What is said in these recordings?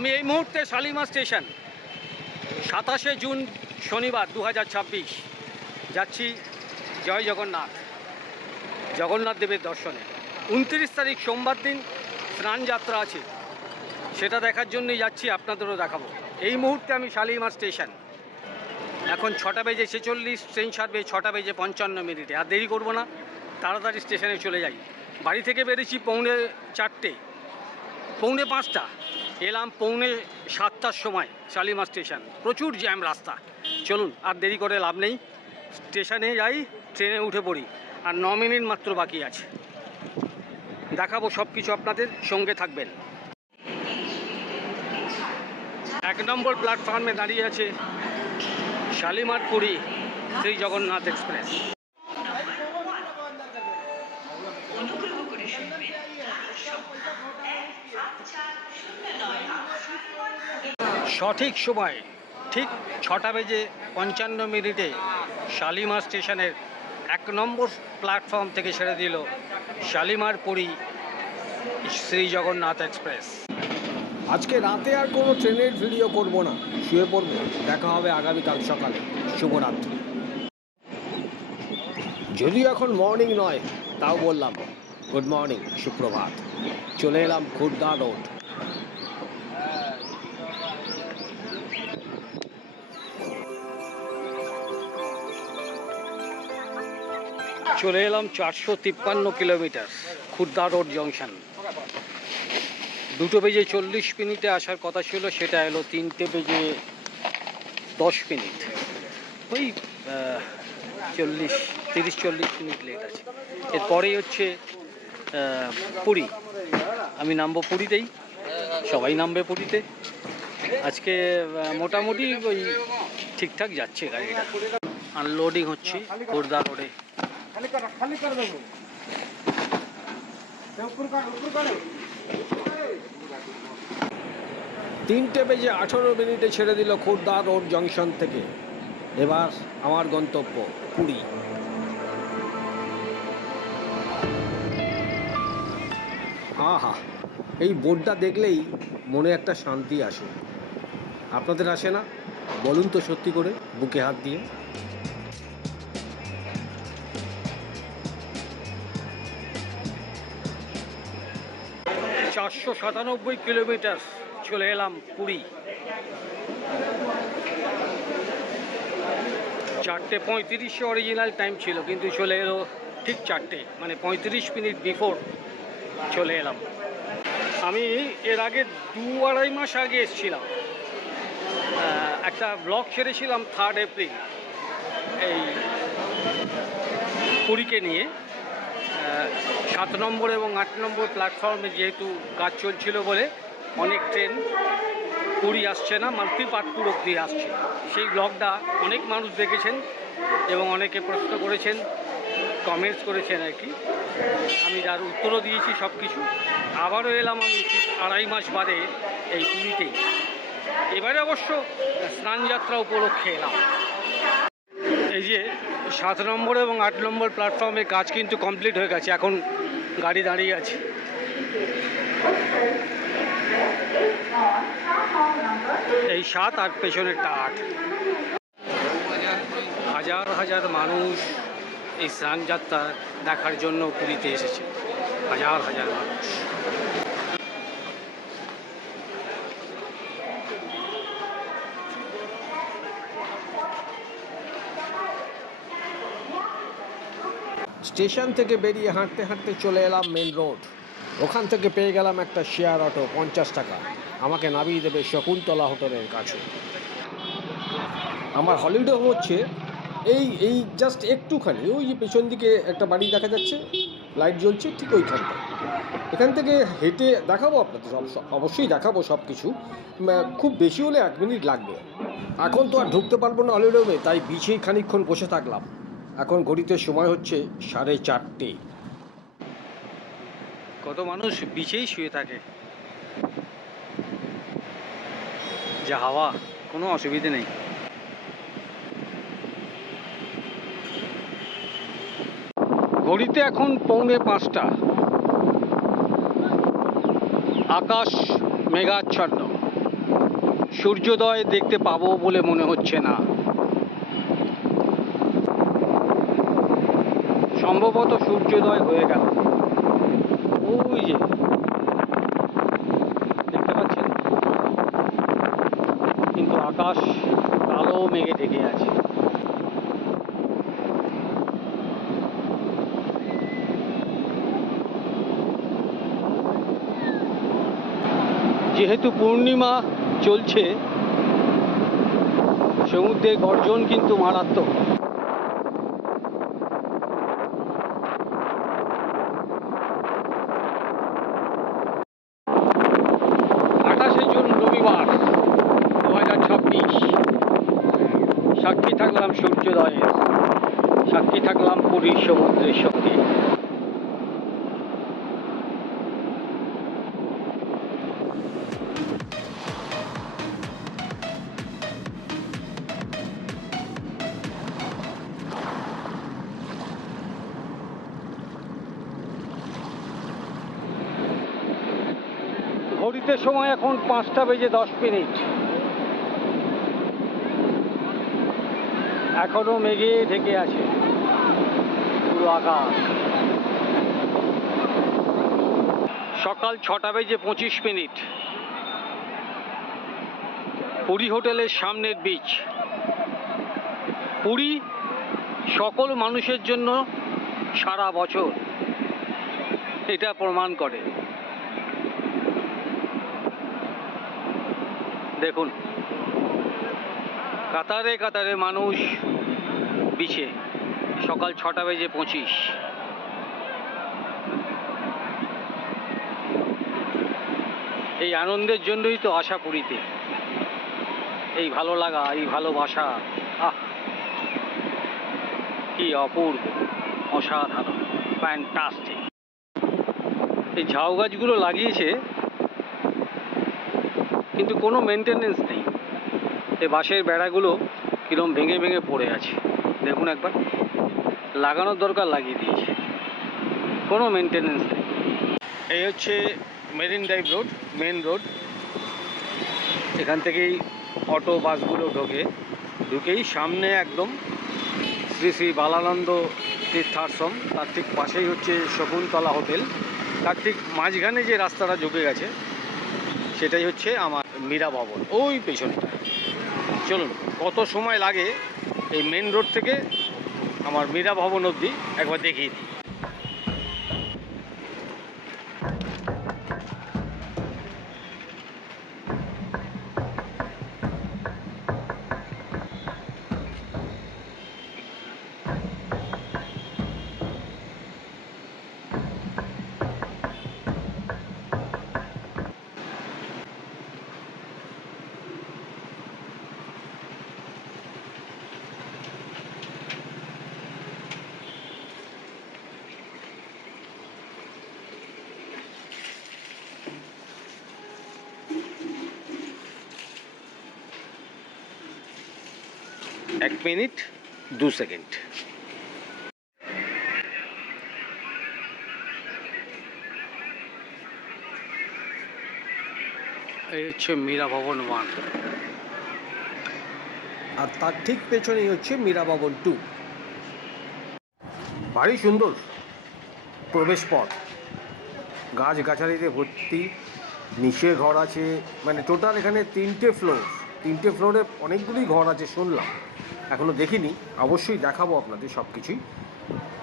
আমি এই মুহূর্তে শালিমার স্টেশন 27শে জুন শনিবার 2026 যাচ্ছি জয় জগন্নাথ জগন্নাথ দেবের দর্শনে। 29 তারিখ সোমবার দিন স্নান যাত্রা আছে, সেটা দেখার জন্যই যাচ্ছি, আপনাদেরও দেখাবো। এই মুহূর্তে আমি শালিমার স্টেশন, এখন 6টা বেজে 46, ট্রেন ছাড়বে 6টা বেজে 55 আর দেরি করব না, তাড়াতাড়ি স্টেশনে চলে যাই। বাড়ি থেকে বেরিয়েছি 4:45, 4:45 এলাম 6:45 সময় শালিমার স্টেশন। প্রচুর জ্যাম রাস্তা। চলুন আর দেরি করে লাভ নেই, স্টেশনে যাই, ট্রেনে উঠে পড়ি। আর 9 মিনিট মাত্র বাকি আছে, দেখাবো সব কিছু, আপনাদের সঙ্গে থাকবেন। 1 নম্বর প্ল্যাটফর্মে দাঁড়িয়ে আছে শালিমার পুরী শ্রী জগন্নাথ এক্সপ্রেস। সঠিক সময় ঠিক 6টা বেজে 55 শালিমার স্টেশনের 1 নম্বর প্ল্যাটফর্ম থেকে ছেড়ে দিল শালিমার পুরী শ্রী জগন্নাথ এক্সপ্রেস। আজকে রাতে আর কোনো ট্রেনের ভিডিও করব না, শুয়ে পড়ব। দেখা হবে আগামীকাল সকালে। শুভরাত্রি। যদিও এখন মর্নিং নয়, তাও বললাম গুড মর্নিং, সুপ্রভাত। চলে এলাম খুর্দা রোড। চলে এলাম 453 কিলোমিটার খুর্দা রোড জংশন। 2টো বেজে 40 আসার কথা ছিল, সেটা এলো 3টে বেজে 10 মিনিট। ওই 30-40 মিনিট লেট আছে। এরপরেই হচ্ছে পুরী। আমি নামবো পুরীতেই, সবাই নামবে পুরীতে। আজকে মোটামুটি ওই ঠিকঠাক যাচ্ছে গাড়িটা। আনলোডিং হচ্ছে খুর্দা রোডে। 3টে বেজে 18 ছেড়ে দিল খুর্দা রোড জংশন থেকে। এবার আমার গন্তব্য পুরী। আহা, এই বোর্ডটা দেখলেই মনে একটা শান্তি আসে। আপনাদের আসে না? বলুন তো সত্যি করে, বুকে হাত দিয়ে। চারশো 97 কিলোমিটার চলে এলাম পুরী। 4:35 অরিজিনাল টাইম ছিল, কিন্তু চলে এলো ঠিক 4টে, মানে 35 মিনিট বিফোর চলে এলাম। আমি এর আগে 2-2.5 মাস আগে এসেছিলাম, একটা ব্লগ ছেড়েছিলাম 3 এপ্রিল এই পুরীকে নিয়ে। 7 নম্বর এবং 8 নম্বর প্ল্যাটফর্মে যেহেতু কাজ চলছিল বলে অনেক ট্রেন পুরী আসছে না, মাল্টিপাটপুর অব্দি আসছে। সেই ব্লগটা অনেক মানুষ দেখেছেন এবং অনেকে প্রশ্ন করেছেন, কমেন্টস করেছেন আর কি। আমি যার উত্তরও দিয়েছি সব কিছু। আবারও এলাম আমি ঠিক 2.5 মাস বাদে এই পুরীতেই। এবারে অবশ্য স্নানযাত্রা উপলক্ষে এলাম। এই যে 7 নম্বর এবং 8 নম্বর প্ল্যাটফর্মে কাজ কিন্তু কমপ্লিট হয়ে গেছে, এখন গাড়ি দাঁড়িয়ে আছে। এই 7 আর পেছনেরটা 8। হাজার হাজার মানুষ এই স্নানযাত্রা দেখার জন্য পুরীতে এসেছে, হাজার হাজার মানুষ। স্টেশন থেকে বেরিয়ে হাঁটতে হাঁটতে চলে এলাম মেন রোড। ওখান থেকে পেয়ে গেলাম একটা শেয়ার অটো, 50 টাকা। আমাকে নামিয়ে দেবে শকুন্তলা হোটেলের কাছে। আমার হলিডে হচ্ছে এই জাস্ট একটুখানি, ওই যে পেছন দিকে একটা বাড়ি দেখা যাচ্ছে, লাইট জ্বলছে ঠিক ওইখানটা। এখান থেকে হেঁটে দেখাবো আপনাদের, অবশ্যই দেখাবো সব কিছু। খুব বেশি হলে 1 মিনিট লাগবে। এখন তো আর ঢুকতে পারবো না হলিডে, তাই বিচেই খানিকক্ষণ বসে থাকলাম। এখন ঘড়িতে সময় হচ্ছে 4:30। কত মানুষ বিচেই শুয়ে থাকে, যা হাওয়া, কোনো অসুবিধে নেই। ঘড়িতে এখন 4:45। আকাশ মেঘাচ্ছন্ন। সূর্যোদয় দেখতে পাবো বলে মনে হচ্ছে না। সম্ভবত সূর্যোদয় হয়ে গেল। ওই যে দেখতে পাচ্ছেন, কিন্তু আকাশ কালো মেঘে ঢেকে আছে। যেহেতু পূর্ণিমা চলছে, সমুদ্রের গর্জন কিন্তু মারাত্মক। জুন রবিবার 2026, সাক্ষী থাকলাম সূর্যোদয়ের, সাক্ষী থাকলাম পুরীর সমুদ্রের শক্তি। ঘড়িতে সময় এখন 5:10। এখনো মেঘে ঢেকে আছে পুরো আকাশ। সকাল 6:25। পুরী হোটেলের সামনের বিচ। পুরী সকল মানুষের জন্য সারা বছর, এটা প্রমাণ করে। দেখুন, কাতারে কাতারে মানুষ বিচে, সকাল 6:25। এই আনন্দের জন্যই তো আসা পুরীতে, এই ভালো লাগা, এই ভালোবাসা, আহ কি অপূর্ব, অসাধারণ, ফ্যান্টাস্টিক। এই ঝাউ গাছগুলো লাগিয়েছে, কিন্তু কোনো মেনটেনেন্স নেই। এই বাঁশের বেড়াগুলো কিরম ভেঙে ভেঙে পড়ে আছে, দেখুন একবার। লাগানোর দরকার, লাগিয়ে দিয়েছে, কোনো মেনটেনেন্স নেই। এই হচ্ছে Marine Drive road, main road. এখান থেকেই অটো বাসগুলো ঢুকেই সামনে একদম শ্রী শ্রী বালানন্দ তীর্থাশ্রম, তার ঠিক পাশেই হচ্ছে শকুন্তলা হোটেল। তার ঠিক মাঝখানে যে রাস্তাটা ঢুকে গেছে, সেটাই হচ্ছে আমার মীরা ভবন, ওই পেছনটা। চলুন, কত সময় লাগে এই মেন রোড থেকে আমার মীরা ভবন অবধি একবার দেখিয়ে দিই। এক মিনিট 2 সেকেন্ড। এই হচ্ছে মীরা ভবন 1, আর তার ঠিক পেছনেই হচ্ছে মীরা ভবন 2। ভারী সুন্দর প্রবেশ পথ, গাছগাছালিতে ভর্তি, নিচে ঘর আছে, মানে টোটাল এখানে 3টে ফ্লোর। 3টে ফ্লোরে অনেকগুলি ঘর আছে শুনলাম, এখনও দেখিনি, অবশ্যই দেখাবো আপনাদের সব কিছুই।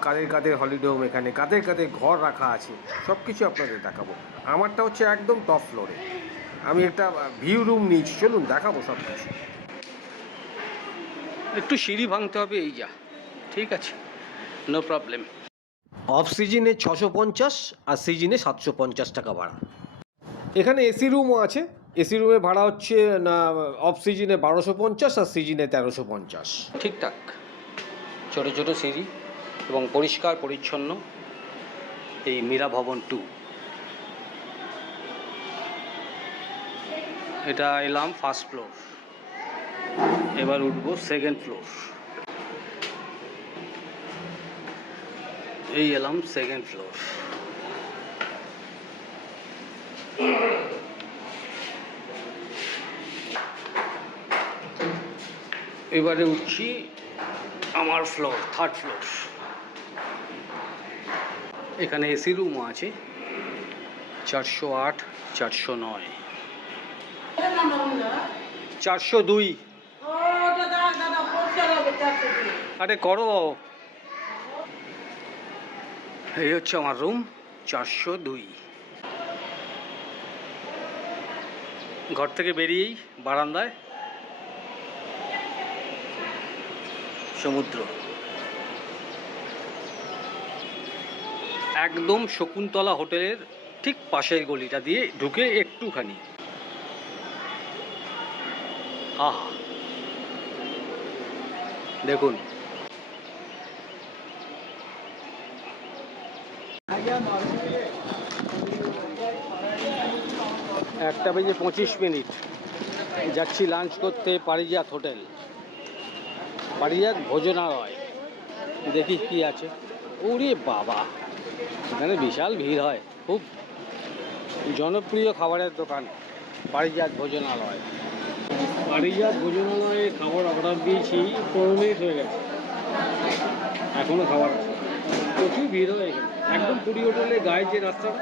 কাদের কাদের হলিডে হোম এখানে, কাদের কাদের ঘর রাখা আছে, সব কিছু আপনাদের দেখাবো। আমারটা হচ্ছে একদম টপ ফ্লোরে, আমি একটা ভিউ রুম নিয়েছি, চলুন দেখাবো সব কিছু। একটু সিঁড়ি ভাঙতে হবে, এই যা, ঠিক আছে, নো প্রবলেম। অফ সিজনে 650 আর সিজনে 750 টাকা ভাড়া। এখানে এসি রুমও আছে, এসি রুমের ভাড়া হচ্ছে না অফ সিজনে 1250 আর সিজনে 1350। ঠিকঠাক, ছোটো ছোটো সিঁড়ি এবং পরিষ্কার পরিচ্ছন্ন এই মীরা ভবন 2। এটা এলাম ফার্স্ট ফ্লোর, এবার উঠবো সেকেন্ড ফ্লোর। এই এলাম সেকেন্ড ফ্লোর। এবারে উঠছি আমার ফ্লোর, থার্ড ফ্লোর। এখানে এসি রুমও আছে, 408, 409, 402। আরে করো, এই হচ্ছে আমার রুম 402। ঘর থেকে বেরিয়েই বারান্দায় সমুদ্র, একদম শকুন্তলা হোটেলের ঠিক পাশের গলিটা দিয়ে ঢুকে একটুখানি। আহা, দেখুন একটা বেজে 25 যাচ্ছি লাঞ্চ করতে পারিজাত হোটেল, পারিজাত ভোজনালয়। দেখি কি আছে। ওরে বাবা, এখানে বিশাল ভিড় হয়, খুব জনপ্রিয় খাবারের দোকান পারিজাত ভোজনালয়। পারিজাত ভোজনালয়ে খাবার অর্ডার দিয়েছি, 15 মিনিট হয়ে গেছে, এখনও খাবার আছে। প্রচুর ভিড় হয় এখানে, একদম পুরী হোটেলের গায়ে যে রাস্তাটা,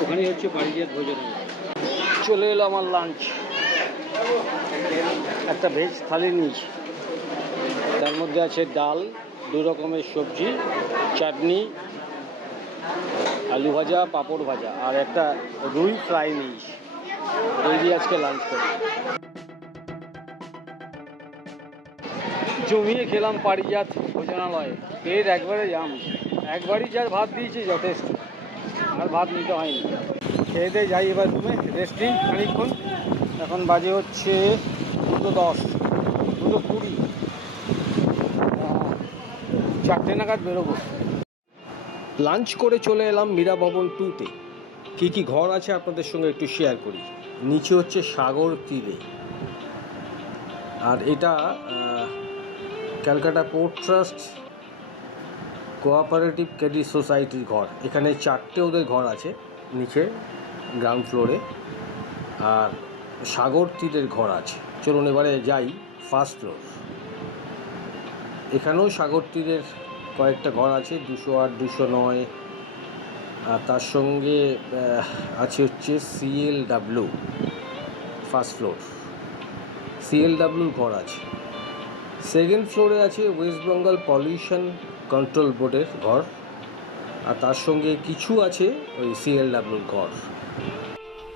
ওখানেই হচ্ছে পারিজাত ভোজনালয়। চলে এলো আমার লাঞ্চ, একটা ভেজ থালি নিয়েছি, তার মধ্যে আছে ডাল, 2 রকমের সবজি, চাটনি, আলু ভাজা, পাঁপড় ভাজা, আর একটা রুই ফ্রাই নিয়েছি। এই দিয়ে আজকে লাঞ্চ করি। জমিয়ে খেলাম পারিজাত ভোজনালয়ে, পেট একবারে জাম, একবারই যার ভাত দিয়েছি যথেষ্ট, আর ভাত নিতে হয়নি। খেয়ে দিয়ে যাই এবার রুমে, রেস্ট নিই খানিকক্ষণ। এখন বাজে হচ্ছে 2:10, 2:20, 4টে নাগাদ বেরোবো। লাঞ্চ করে চলে এলাম মীরা ভবন 2-তে। কী কী ঘর আছে আপনাদের সঙ্গে একটু শেয়ার করি। নিচে হচ্ছে সাগর তীরে, আর এটা Calcutta port trust cooperative credit সোসাইটির ঘর। এখানে 4টে ওদের ঘর আছে নিচে গ্রাউন্ড ফ্লোরে, আর সাগর তীরের ঘর আছে। চলুন এবারে যাই ফার্স্ট ফ্লোর। এখানেও সাগর তীরের কয়েকটা ঘর আছে, 208, 209, আর তার সঙ্গে আছে হচ্ছে CLW ফার্স্ট ফ্লোর, CLWর ঘর আছে। সেকেন্ড ফ্লোরে আছে ওয়েস্ট বেঙ্গল পলিউশন কন্ট্রোল বোর্ডের ঘর, আর তার সঙ্গে কিছু আছে ওই CLWর ঘর।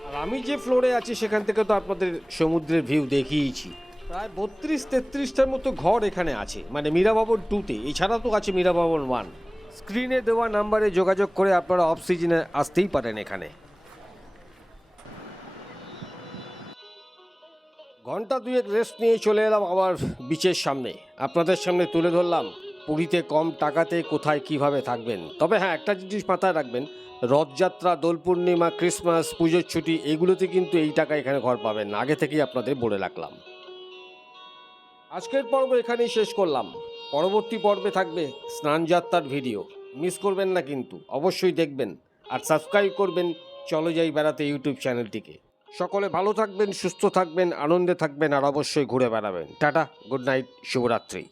আর আমি যে ফ্লোরে আছি সেখান থেকে তো আপনাদের সমুদ্রের ভিউ দেখিয়েছি। প্রায় 32-33টার মতো ঘর এখানে আছে, মানে মীরা ভবন 2-তে। এছাড়া তো আছে মীরা ভবন 1। স্ক্রিনে দেওয়া নাম্বারে যোগাযোগ করে আপনারা অফ সিজনে আসতেই পারেন এখানে। ঘন্টা 2 রেস্ট নিয়ে চলে এলাম আবার বিচের সামনে। আপনাদের সামনে তুলে ধরলাম পুরীতে কম টাকাতে কোথায় কিভাবে থাকবেন। তবে হ্যাঁ, একটা জিনিস মাথায় রাখবেন, রথযাত্রা, দোল পূর্ণিমা, ক্রিসমাস, পুজোর ছুটি, এগুলোতে কিন্তু এই টাকা এখানে ঘর পাবেন না, আগে থেকেই আপনাদের বলে রাখলাম। আজকের পর্ব এখানেই শেষ করলাম। পরবর্তী পর্বে থাকবে স্নানযাত্রার ভিডিও, মিস করবেন না কিন্তু, অবশ্যই দেখবেন। আর সাবস্ক্রাইব করবেন চলো যাই বেড়াতে ইউটিউব চ্যানেলটিকে। সকলে ভালো থাকবেন, সুস্থ থাকবেন, আনন্দে থাকবেন, আর অবশ্যই ঘুরে বেড়াবেন। টাটা, গুড নাইট, শুভরাত্রি।